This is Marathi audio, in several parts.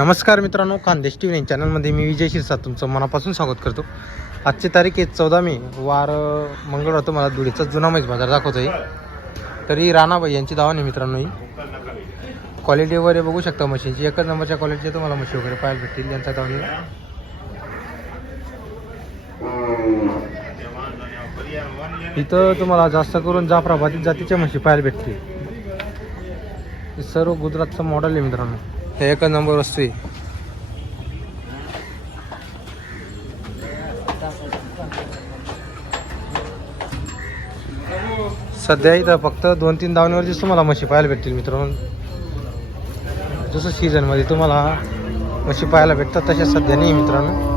नमस्कार मित्रांनो खानदेश टी व्ही चॅनलमध्ये मी विजय शिरसा तुमचं मनापासून स्वागत करतो. आजची तारीख आहे चौदा मे वार अं, मंगळवार तुम्हाला धुळीचा जुना मैस बाजार दाखवतो आहे तरी राणाबाई यांची दावा नाही मित्रांनो ही. क्वालिटी वगैरे बघू शकता मशीनची. एकच नंबरच्या क्वालिटीचे तुम्हाला मशीन वगैरे पाहायला भेटतील यांचा दावणी इथं तुम्हाला जास्त करून जाफराबादी जातीच्या म्हशी पाहायला भेटतील. सर्व गुजरातचं मॉडेल आहे मित्रांनो. हे एकच नंबर वस्तू आहे सध्या इथं फक्त दोन तीन दावणीवरतीच तुम्हाला म्हशी पाहायला भेटतील मित्रांनो. जसं सीझनमध्ये तुम्हाला म्हशी पाहायला भेटतात तशा सध्या नाही मित्रांनो.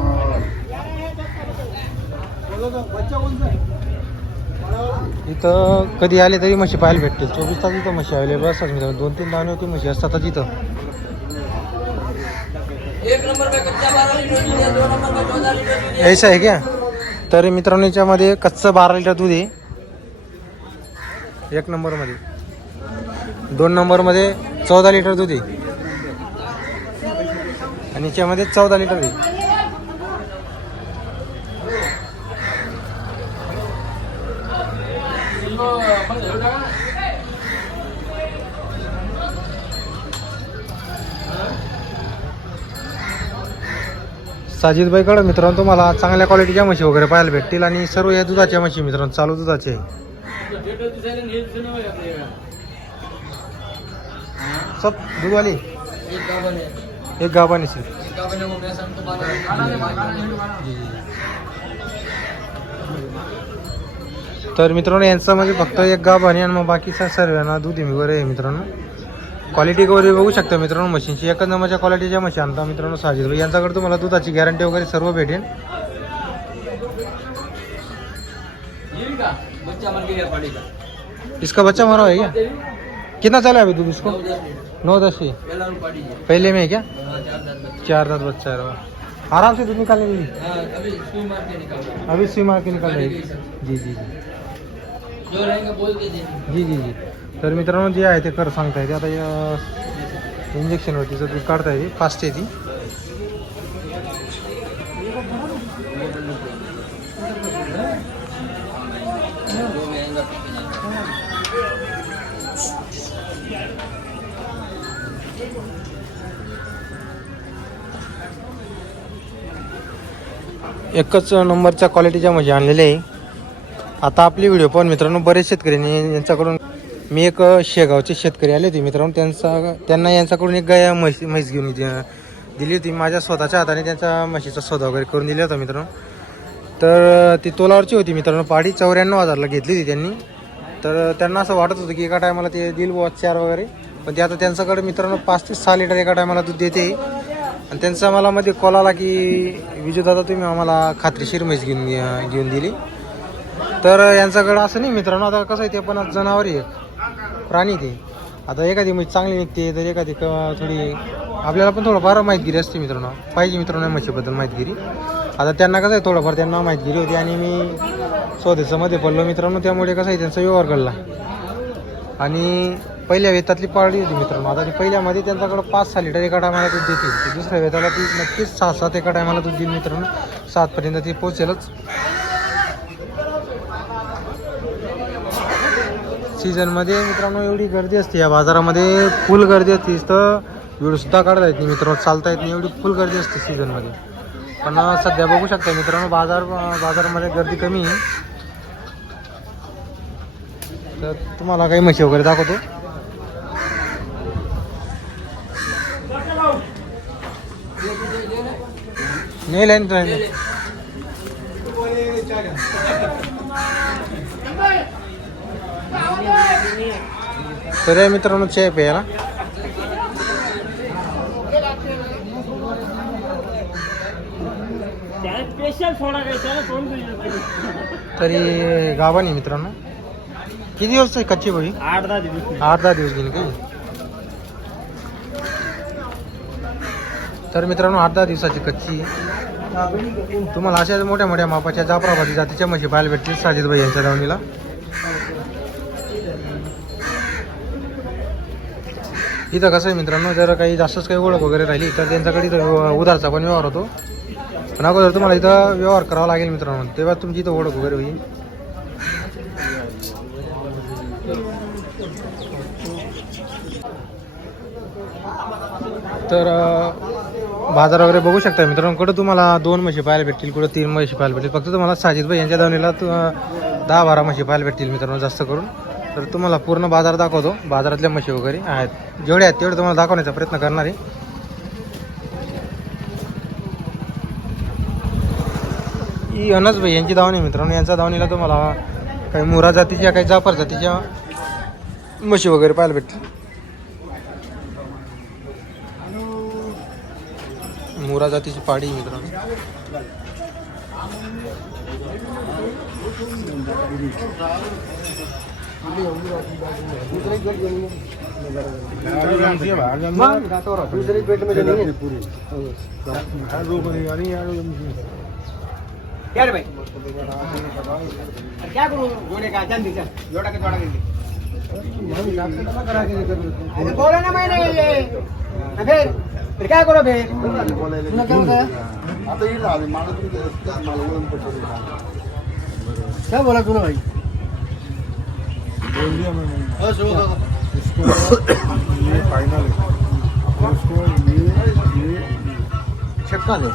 इथं कधी आले तरी म्हशी पाहायला भेटतील. चोवीस तास इथं म्हशी अवेलेबल असतात मित्रांनो. दोन तीन दावणीवरती म्हशी असतातच इथं एक नंबर पे कच्चा बारह लीटर दूध है दो नंबर पे चौदह लीटर दूध है ऐसा आहे क्या? तर मित्रांनो याच्यामध्ये कच्चं बारा लिटर दूध आहे. एक नंबरमध्ये. दोन नंबरमध्ये चौदा लिटर दूध आहे. आणि याच्यामध्ये चौदा लिटर आहे. साजिदबाईकडे मित्रांनो तुम्हाला चांगल्या क्वालिटीच्या म्हशी वगैरे पाहायला भेटतील आणि सर्व या दुधाच्या म्हशी मित्रांनो चालू दुधाचे. सब दूधवाली? एक गावन है एक तर मित्रांनो यांचं म्हणजे फक्त एक गाभाने आणि मग बाकीचा सर्वांना दूध वगैरे आहे मित्रांनो. क्वालिटी वगैरे बघू शकता मित्रांनो मशीनची. एकच नंबरच्या क्वालिटीच्या म्हशी आणता मित्रांनो साजिदबाई यांच्याकडे तुम्हाला दुधाची गॅरंटी वगैरे सर्व भेटेल. इसका बच्चा मरा है क्या? कितना चला है अभी दूध इसको? नौ दस ही. पहला में है क्या? चार दस बच्चे. है। आराम से दूध हाँ अभी सुई मार के निकाल रहा। जी जी जी. जी जी जी. तर मित्रांनो जे आहे ते कर सांगता येते. आता या जर दूध काढता येते फास्ट आहे ती एकच नंबरच्या क्वालिटीच्या म्हणजे आणलेल्या आहे. आता आपली व्हिडिओ पण मित्रांनो बरेच शेतकऱ्यांनी यांच्याकडून मी एक शेगावचे शेतकरी आले होते मित्रांनो त्यांचा त्यांना यांच्याकडून एक गाय म्हैस म्हैस घेऊन दि- दिली होती. माझ्या स्वतःच्या हाताने त्यांचा म्हशीचा सौदा वगैरे करून दिला होता मित्रांनो. तर ती तोलावरची होती मित्रांनो पाडी चौऱ्याण्णव हजारला घेतली होती त्यांनी. तर त्यांना असं वाटत होतं की एका टायमाला ते दिल बुवा चार वगैरे. पण ते आता त्यांच्याकडे मित्रांनो पाच ते सहा लिटर एका टायमाला दूध देते. आणि त्यांचा मला मध्ये कॉल आला की विजू दादा तुम्ही आम्हाला खात्रीशीर म्हैस घेऊन घेऊन दिली. तर यांच्याकडं असं नाही मित्रांनो आता कसं आहे ते पण जनावर आहे प्राणी ते आता एखादी म्हैस चांगली निघते तर एखादी क- थोडी आपल्याला पण थोडंफार माहितगिरी असते मित्रांनो. पाहिजे मित्रांनो म्हशीबद्दल माहितगिरी. आता त्यांना कसं आहे थोडंफार त्यांना माहितगिरी होती आणि मी स्वदेशामध्ये पडलो मित्रांनो त्यामुळे कसं आहे त्यांचा व्यवहार घडला. आणि पहिल्या वेतातली पाळली होती मित्रांनो. आता पहिल्यामध्ये त्यांच्याकडं पाच सहा लिटर एका टायमाला दूध देतील. दुसऱ्या वेताला ती नक्कीच सहा सात एका टायमाला दूध देईल मित्रांनो. सातपर्यंत ती पोचेलच सीझनमध्ये मित्रांनो एवढी गर्दी असते. या बाजारामध्ये फुल गर्दी असते. तर व्हिडिओ काढता येत नाही. मित्रांनो चालता येत नाही. एवढी फुल गर्दी असते सीझनमध्ये पण सध्या बघू शकता मित्रांनो बाजार बाजारामध्ये गर्दी कमी आहे. तर तुम्हाला काही म्हशी वगैरे दाखवतो. नाही लाईन नाही तरी या मित्रांनो चहा प्यायला तरी गावाने मित्रांनो किती दिवस आहे कच्ची बळी? आठ दहा दिवस आठ दहा दिवस गेली काही तर मित्रांनो आठ दहा दिवसाची कच्ची. तुम्हाला अशा मोठ्या मोठ्या मापाच्या जाफराबादी जातीच्या म्हशी पाहायला भेटतील साजिदबाई यांच्या दावणीला इथं कसं आहे मित्रांनो जर काही जास्तच काही ओळख वगैरे राहिली तर त्यांच्याकडे इथं उधारचा पण व्यवहार होतो. पण अगोदर तुम्हाला इथं व्यवहार करावा लागेल मित्रांनो तेव्हा तुमची इथं ओळख वगैरे होईल. तर बाजार वगैरे बघू शकता मित्रांनो कुठं तुम्हाला दोन म्हशी पाहायला भेटतील कुठं तीन म्हशी पाहायला भेटतील. फक्त तुम्हाला साजिद भाई यांच्या दावणीला दहा बारा म्हशी पाहायला भेटतील मित्रांनो जास्त करून. तर तुम्हाला पूर्ण बाजार दाखवतो. बाजारातल्या म्हशी वगैरे आहेत. जेवढे आहेत तेवढे तुम्हाला दाखवण्याचा प्रयत्न करणार आहे. ही अनस भाई यांची दावणी मित्रांनो. यांच्या दावणीला तुम्हाला काही मुरा जातीच्या काही जाफर जातीच्या म्हशी वगैरे पाहायला भेटतील. मुरा जातीची पाडी आहे मित्रांनो क्या रे भाई क्या करूँ जोड़े का चांदी का जोड़ा के जोड़ा के अरे बोला ना मैंने ये फिर फिर क्या करो फिर तूने क्या बताया आता येईल आम्ही मला तुमचं मला क्या बोला तूने भाई? बोल दिया मैंने इसको ये फाइनल है उसको ये ये छक्का ले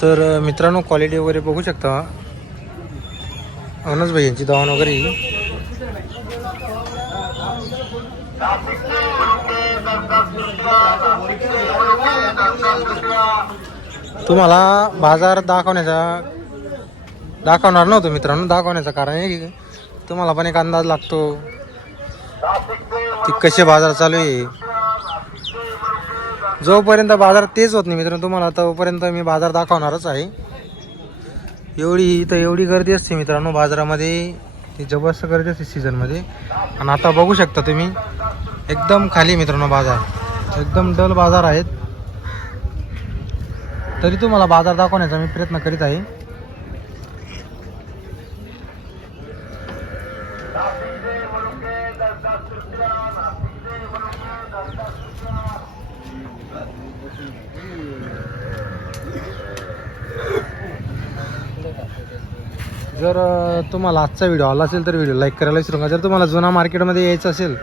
तर मित्रांनो क्वालिटी वगैरे बघू शकता. अनस भाई यांची दावण वगैरे. तुम्हाला बाजार दाखवण्याचा दाखवणार नव्हतं मित्रांनो दाखवण्याचं कारण आहे की तुम्हाला पण एक अंदाज लागतो की कसे बाजार चालू आहे. जोपर्यंत बाजार तेच होत नाही मित्रांनो तुम्हाला तोपर्यंत मी बाजार दाखवणारच आहे. एवढी इथं एवढी गर्दी असते मित्रांनो बाजारामध्ये. ती जबरदस्त गर्दी असते सीझनमध्ये आणि आता बघू शकता तुम्ही एकदम खाली मित्रांनो बाजार. एकदम डल बाजार आहेत. तरी तुम्हाला बाजार दाखवण्याचा मी प्रयत्न करीत आहे. जर तुम्हाला आजचा व्हिडिओ आला असेल तर व्हिडिओ लाईक करायला विसरू नका. जर तुम्हाला जुना मार्केटमध्ये यायचं असेल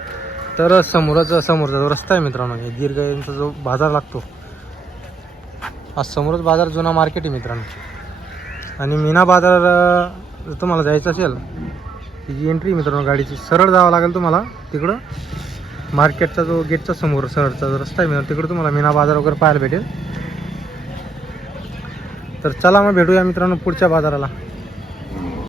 तर समोरच समोरचा जो रस्ता आहे मित्रांनो हे जो बाजार लागतो हा समोरच बाजार जुना मार्केट आहे मित्रांनो. आणि मीना बाजार जर तुम्हाला जायचं असेल तिची एंट्री मित्रांनो गाडीची. सरळ जावं लागेल तुम्हाला तिकडं. मार्केटचा जो गेटचा समोर सरळचा जो रस्ता आहे मित्रांनो तिकडं तुम्हाला मीना बाजार वगैरे पाहायला भेटेल. तर चला मग भेटूया मित्रांनो पुढच्या बाजाराला.